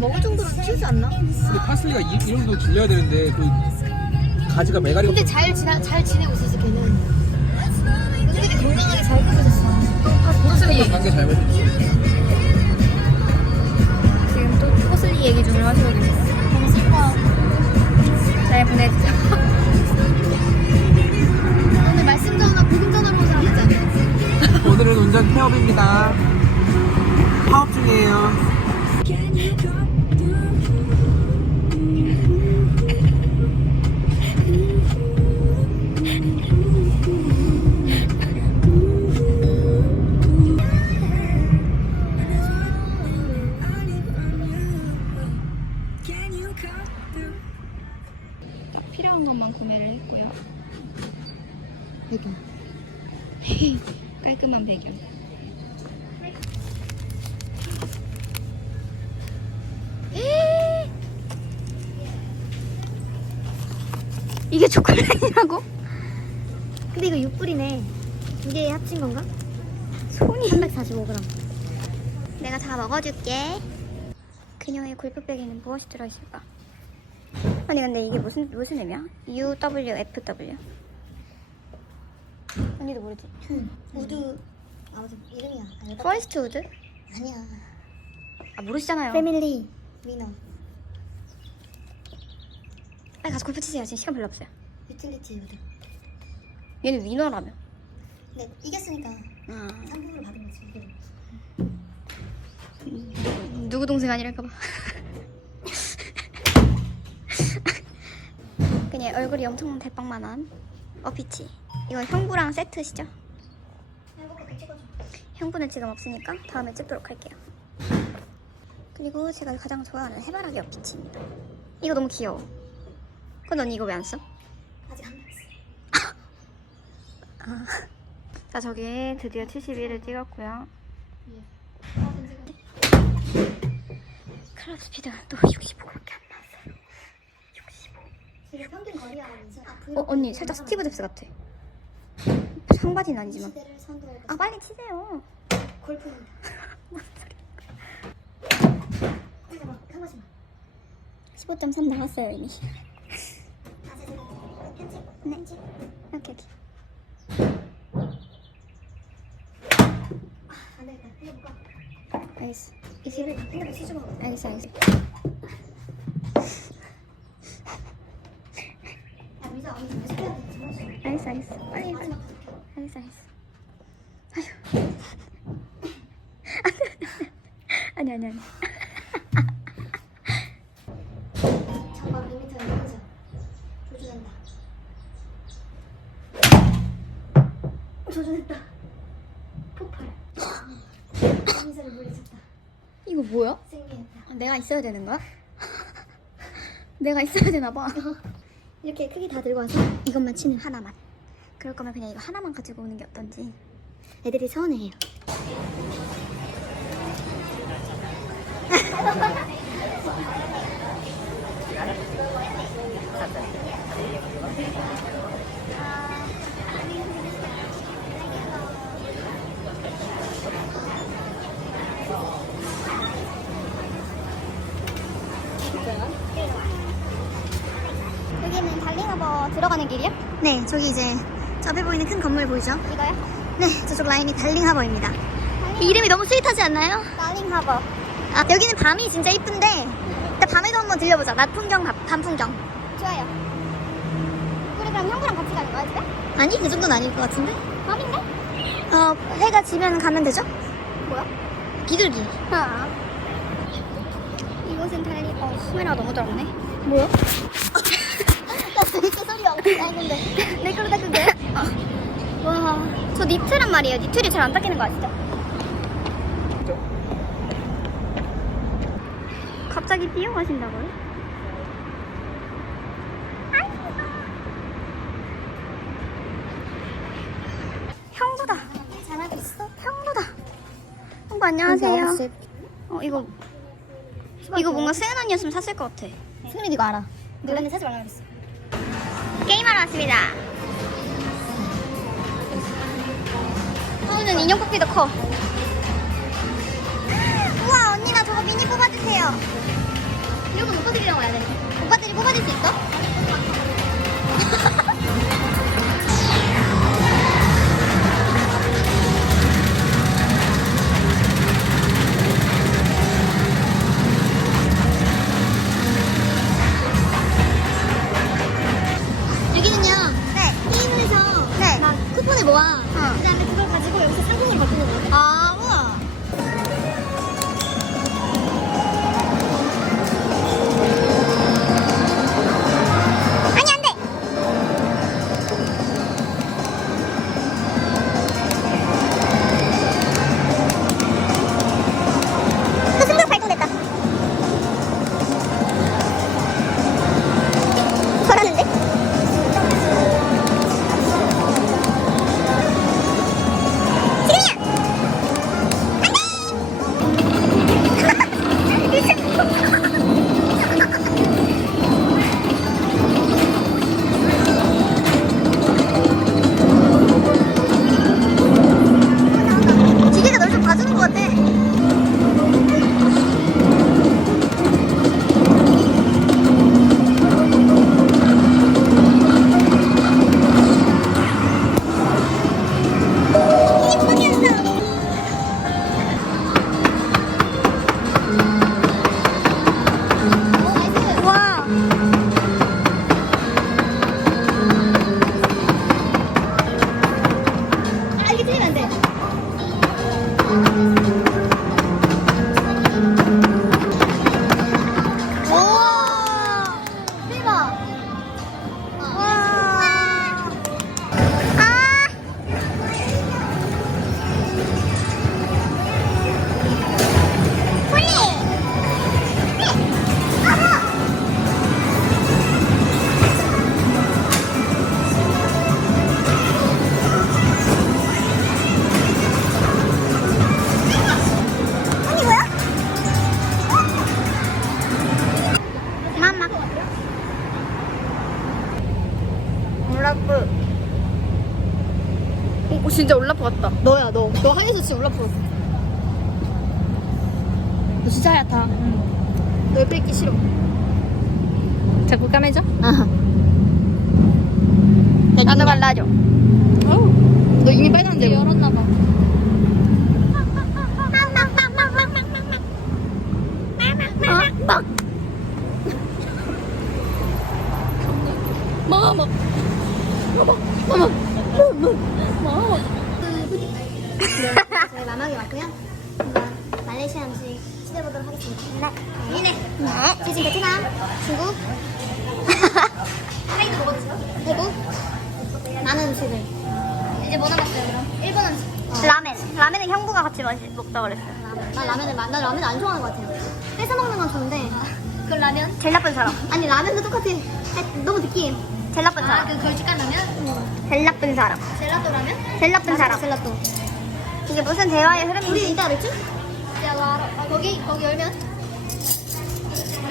먹을 정도로 키우지 않나? 근데 파슬리가 이, 이 정도 질려야 되는데 그 가지가 매가리 근데. 잘 지나 잘 지내고 있었어 걔는. 요즘 되게 건강하게 잘 크어졌어. 파슬리 관계 잘 맺었지. 지금 또 포슬리 얘기 중을 하시고 계세요. 너무 슬퍼. 잘 보내주세요. 오늘 말씀 전화 복음 사람 있지 않아? 오늘은 운전 폐업입니다. 파업 중이에요. 딱 내가 다 먹어줄게. 그녀의 골프백에는 무엇이 들어있을까? 아니 근데 이게 무슨 무슨 의미야? UWFW. 언니도 모르지? 우드 아무튼 이름이야. 알바? 퍼스트 우드? 아니야. 아 모르시잖아요. 패밀리 위너 빨리 가서 골프 치세요. 지금 시간 별로 없어요. 유틸리티 우드. 얘는 위너라며. 근데 이겼으니까 아, 상품으로 받은 거지. 이거. 누구 동생 아니랄까봐. 그냥 얼굴이 엄청 대빵만한 어피치. 이건 형부랑 세트시죠? 형부는 지금 없으니까 다음에 찍도록 할게요. 그리고 제가 가장 좋아하는 해바라기 어피치입니다. 이거 너무 귀여워. 근데 언니 이거 왜 안 써? 아직 안 먹었어. 자 저기 드디어 71을 찍었고요. 클럽 스피드가 또 65밖에 안 나왔어요. 65. 이게 평균 거리야 아, 어 언니 살짝 스티브 잡스 같아. 청바지는 아니지만. 아 빨리 치세요. 골프입니다. 한 번씩만. 15.3 나왔어요 이미. 아 네. 오케이 오케이. 안 되겠다. 해볼까? 알겠어. 알겠어 알겠어. 야 언니 좀 연습해야 돼. 정말 싫어. 알겠어 알겠어. 빨리 빨리. 마지막 알겠어 알겠어. 아휴. 아니 아니 아니. 장박 리미터는 이거죠. 조준한다. 조준했다. 폭발. 민서를 물리쳤다. 이거 뭐야? 승리했다. 내가 있어야 되는 거야? 내가 있어야 되나 봐. 이렇게 크게 다 들고 와서 이것만 치는 하나만. 그럴 거면 그냥 이거 하나만 가지고 오는 게 어떤지. 애들이 서운해해요. 들어가는 길이요? 네, 저기 이제 저 앞에 보이는 큰 건물 보이죠? 이거요? 네, 저쪽 라인이 달링 하버입니다. 이 이름이 너무 스윗하지 않나요? 달링 하버. 아, 여기는 밤이 진짜 이쁜데 일단 밤에도 한번 들려보자. 낮 풍경, 밤, 밤 풍경. 좋아요. 우리 그럼 형부랑 같이 가는 거야 집에? 아니, 그 정도는 아닐 것 같은데? 밤인데? 어, 해가 지면 가면 되죠? 뭐야? 비둘기. 아. 이곳은 달리. 어 카메라가 너무 더럽네. 뭐야? 나 스위트 소리가 엄청 나는데. 내 걸로 닦은 거야? 어. 와, 저 니트란 말이에요. 니트를 잘안 닦이는 거 아시죠? 갑자기 뛰어가신다고요? 형부다. 잘하고 있어? 형부다. 형부 안녕하세요. 어 이거 이거 뭔가 수연 언니였으면 샀을 것 같아. 승리 이거 알아. 노래는 사지 말라 그랬어. 게임하러 왔습니다. 하우는 인형 커피도 커. 우와 언니 나 저거 미니 뽑아주세요. 이런 건 오빠들이라고 해야 돼. 오빠들이 뽑아줄 수 있어? 올라프. 어, 진짜 올라프 같다. 너야 너. 너 하에서 지금 올라프. 너 진짜 하얗다. 널 뺏기 싫어. 자꾸 까매져? 아하. 나도 발라줘. 어우, 너 이미 빨간데. 열었나 봐. 먹어, 먹어. 저희 왔고요. 한번 말레이시아 음식 시도해보도록 하겠습니다. 네. 네. 네. 지금 베트남, 중국, 타이도 먹어주세요. 태국, 많은 음식을. 이제 뭐 남았어요, 그럼? 일본 음식. 라멘. 라멘은 형부가 같이 마시, 먹자 그랬어요. 나 라면을, 마- 나 라면 안 좋아하는 것 같아요. 뺏어 먹는 건 좋은데. 그 라면? 제일 나쁜 사람. 아니, 라면도 똑같아. 아, 너무 느끼해. 제일 나쁜 사람. 그 걸쭉한 라면? 제일 나쁜 사람. 젤라또 라면? 제일 나쁜 사람. 젤라또. 이게 무슨 대화의 흐름인지. 우리 이따 그랬지? 야, 와, 아, 거기, 거기 열면?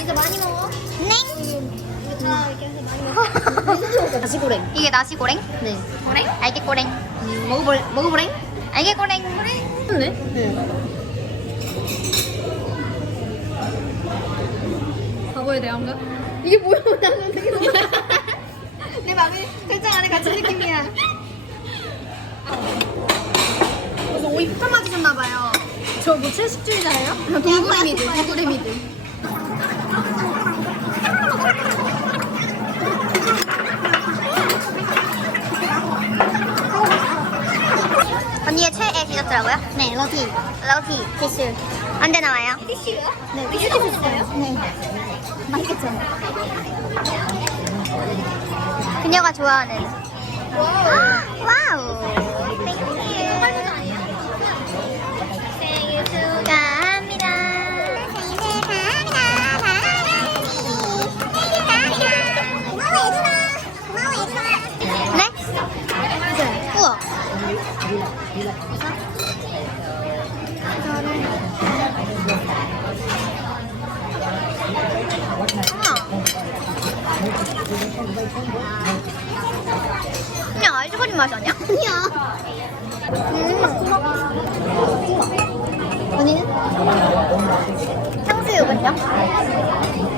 이제 많이 먹어. 네. 이거 다 이렇게 해서 많이 먹어. 다시 고랭. 이게 나시고랭? 네. 고랭? 알게고랭. 먹어볼, 먹어보랭? 알게고랭. 좋네. 바보에 대한 가? 이게 뭐야? 나는 되게 너무. 내 마음에 설정 안에 갇힌 느낌이야. 그래서 오이 폭탄 맞으셨나봐요. 저 뭐 채식주의자예요? 동굴의 미드, 동굴의 미드. 언니의 최애 디저트라고요? 네, 러티. 러티. 티슈. 언제 나와요? 티슈요? 네, 티슈 티슈요? 네. 맛있겠죠? 그녀가 좋아하는. 와우. 와우. 그냥 알주거리 맛 아니야? 아니야. 언니는? 탕수육은요?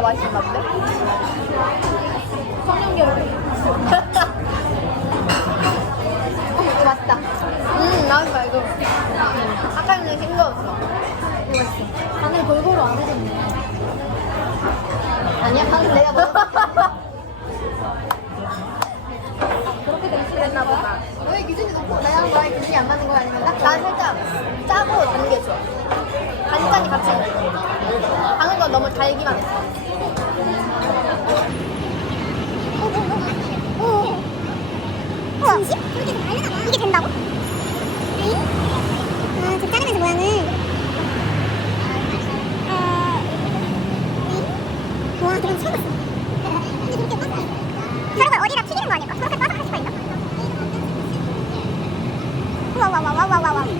데가 맛있었나 본데? 청년기름. 어, 이거 맛있다. 음, 맛있다, 이거. 아까는 싱거웠어. 이거 맛있어. 간을 골고루 안 해줬네. 아니야, 간은 내가 먹었어. 그렇게 된식했나 보다. 너의 기준이 높고 나랑 너의 기준이 안 맞는 거야 아니면 딱? 난 살짝 짜고 단게 좋아. 반찬이 같이 있는 거. 방은 건 너무 달기만 했어. 진심? 다르나 봐. 이게 된다고? 응? 아, 저 자르면서 모양을. 아, 응? 와, 그럼 처음 봤어. 저런 걸 어디다 튀기는 거 아닐까? 빠삭할 수가 있나? 우와, 와, 와, 와, 와, 와, 와. 으쌰!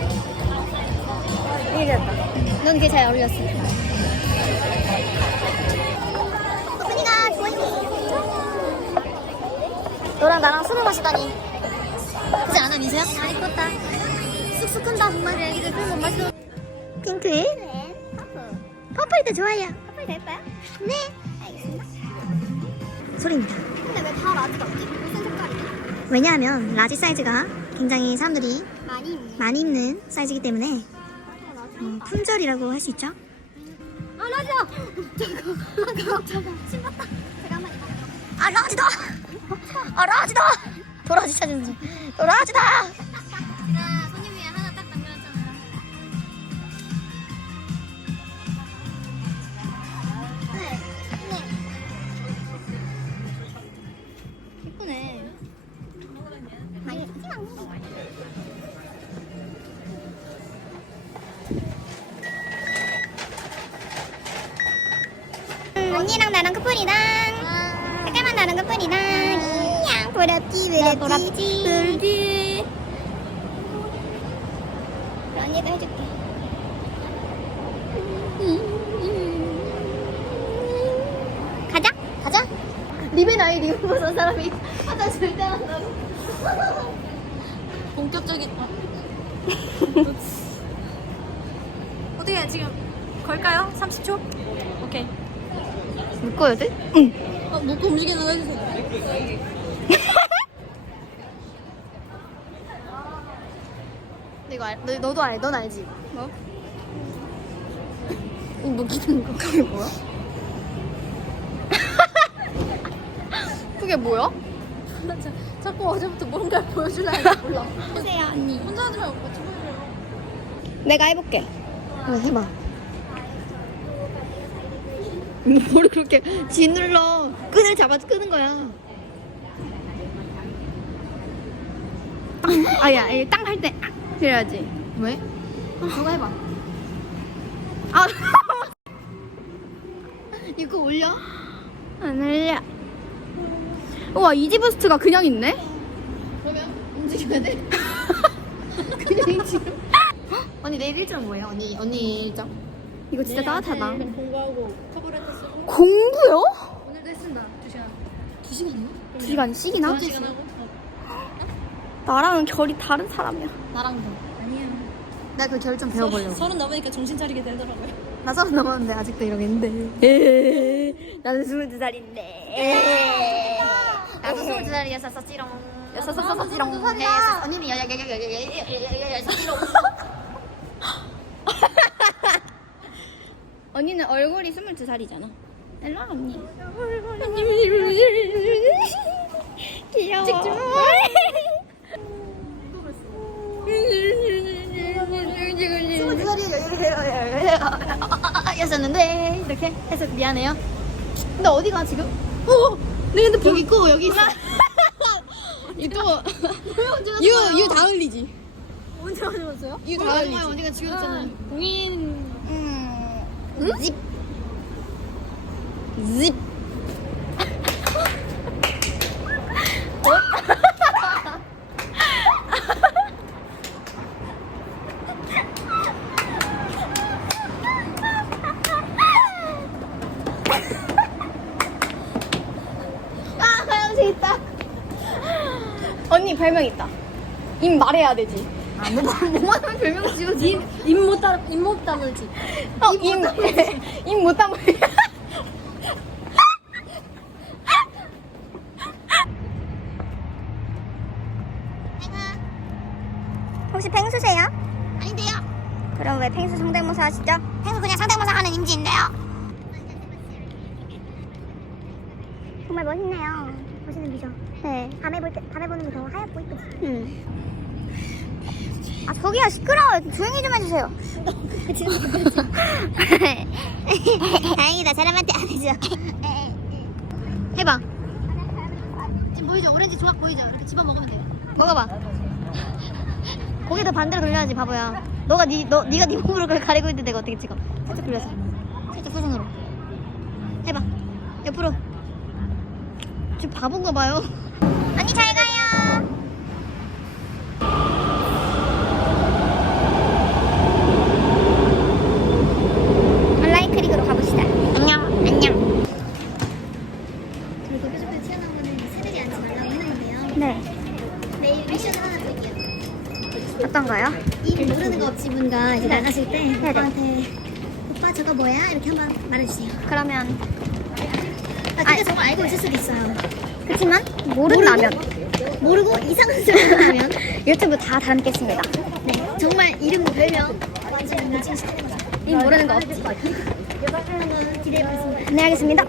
넌 그게 잘 어울렸어. 너랑 나랑 술을 마시다니. 그지 않아, 미세야? 잘 이뻤다. 쑥쑥 큰다, 정말. 애기들 술못 마시던. 핑크. 네, 퍼플. 퍼플도 좋아요. 퍼플 될까요? 네. 알겠습니다. 소리입니다. 근데 왜 다 라지가 없지? 무슨 색깔이지? 왜냐하면 라지 사이즈가 굉장히 사람들이 많이 있네. 많이 입는 사이즈이기 때문에 어, 품절이라고 할 수 있죠. 아, 라지야! 잠깐. 잠깐. 잠깐. 신봤다. 제가 한번 입어볼게요. 아 라지다! 아 라지다! 도라지 찾은 중. 도라지다! 립의 나이 리뷰 보는 사람이 화장 절대 안 한다고 본격적인 아. 어떻게 해, 지금 걸까요? 30초? 오케이 묶어야 돼? 응. 아, 먹고 움직이는 거 해주세요 이거 알, 너, 너도 알, 넌 알지? 뭐? 이거 먹히는 거 그게 뭐야? 그게 뭐야? 맞아. 자꾸 어제부터 뭔가 보여주려 해서 몰라. 보세요 언니. 혼자 하지 말고 같이 보여주려고. 내가 해볼게. 어, 해봐. 아, 뭘 그렇게 짓눌러. 끈을 잡아 끄는 거야. 아야, 땅할 때. 그래야지. 왜? 너가 해봐. 아. 이거 올려? 안 올려. 우와 이지부스트가 그냥 있네? 그러면 움직여야 돼? 그냥 지금 언니 내일 일정 뭐예요? 언니 언니 일정 이거 진짜 따뜻하다. 공부하고 커버레터 쓰고. 공부요? 오늘도 했습니다 2시간. 2시간이요? 2시간씩이나? 2시간 하고? 어. 나랑은 결이 다른 사람이야. 나랑도 아니야. 나 그 결 좀 배워보려고. 서른 넘으니까 정신 차리게 되더라고요. 나 서른 넘었는데 아직도 이러고 있는데. 나는 스물두 살인데. 예. 여섯 스물 두 살이야 쌌었지롱. 쌌었었지롱. 언니는 여여여여여여여여여여여여여여여여여 언니는 얼굴이 스물두 살이잖아. 일로 와, 언니. 귀여워. 찍지 마. 스물 두 살이었는데 이렇게 해서 미안해요. 근데 어디가 지금? 오! 내 핸드폰 있고 여기 있어. 이또 유, 유다 흘리지. 언제 가져왔어요? 유다 흘리지. 언니가 지워줬잖아요. 공인 음, 집. 집. 아, 화장실 있다. 언니 별명 있다. 입 말해야 되지. 아, 뭐, 뭐만 하면 별명 지우지. 입못 따, 입못 다물지. 어, 입, 입못 담을. 혹시 펭수세요? 아닌데요. 그럼 왜 펭수 성대모사 하시죠? 펭수 그냥 상대모사 하는 임지인데요. 정말 멋있네요. 멋있는 미소. 네. 밤에 볼 때, 밤에 보는 게 더 하얗고 이쁘지. 음. 아, 저기요, 시끄러워요. 좀 조용히 좀 해주세요. 다행이다. 사람한테 안 해줘. 해봐. 지금 보이죠? 오렌지 조각 보이죠? 이렇게 집어 먹으면 돼요. 먹어봐. 고개도 반대로 돌려야지, 바보야. 너가 니, 너, 니가 네 몸으로 그걸 가리고 있는데 내가 어떻게 찍어? 살짝 돌려서. 살짝 후순으로. 해봐. 옆으로. 바본가 봐요. 언니 잘 가요. 온라인 클릭으로 가봅시다. 안녕, 안녕. 그리고 뾰족하게 튀어나온 거는 새내지 않지 말라고 해놨는데요. 네. 내일 미션 하나 드릴게요. 어떤 거요? 이 모르는 거 없지 분가 이제 나가실 때 네네. 오빠한테 오빠 저거 뭐야? 이렇게 한번 말해주세요. 그러면 아, 근데 정말 알고 있을 수도 있어요. 그렇지만 모른다면 모르고 이상한 소리 하면 유튜브 다 담겠습니다. 네 정말 이름 별명 완전 인증 시키는 거죠. 이 모르는 거 없지. 기대해 보겠습니다. 네 알겠습니다.